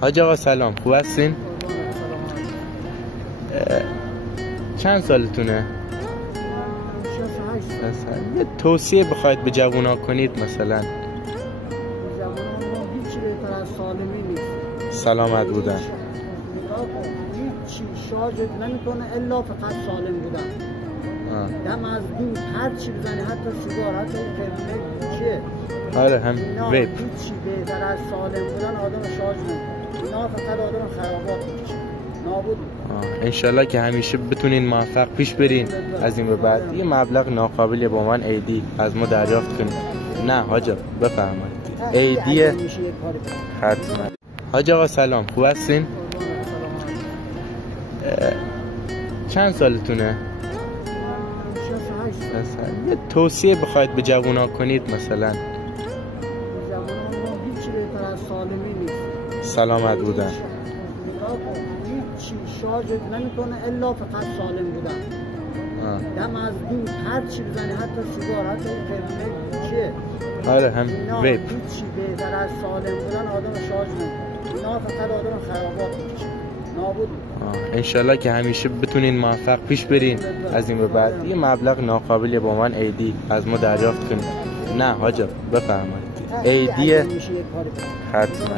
حاج آقا سلام، خوب هستین؟ چند سالتونه؟ 68. یه توصیه بخواید به جوونا کنید مثلا. جوانان ما هیچی بهتر از سالمی نیست. سلامت بودن. نگاه کن، هیچی شارژت نمیکنه الا فقط سالم بودن. دم از دود هر چی بزنی، حتی سیگار، حتی این پرمک چیه؟ آره هم اینا ویپ. هیچی بهتر از سالم بودن آدم شارژ نمیکنه. اینا فقط آدم خرابات میکشه، نابود میکنه. انشالله که همیشه بتونین موفق پیش برین. از این به بعد یه مبلغ ناقابلی با من ایدی از ما دریافت کنید. نه حاج آقا بفرمایید. ایدی حتما. حاج آقا سلام، خوب هستین؟ چند سالتونه؟ 68. یه توصیه بخواید به جوونا کنید مثلا. جوانان ما هیچی بهتر از سالمی نیست. سلامت بودن. نگاه کن، هیچی شارژت نمیکنه الا فقط سالم بودن. دم از دود هر چی بزنی، حتی سیگار، حتی این پرمک چیه؟ آره هم اینا ویپ. هیچی بهتر از سالم بودن آدم شارژ نمیکنه. اینا فقط آدم خرابات میکشه، نابود میکنه. انشالله که همیشه بتونین موفق پیش برین. از این به بعد یه مبلغ ناقابلی با من ایدی از ما دریافت کنید. نه حاج آقا بفرمایید. ایدی حتما.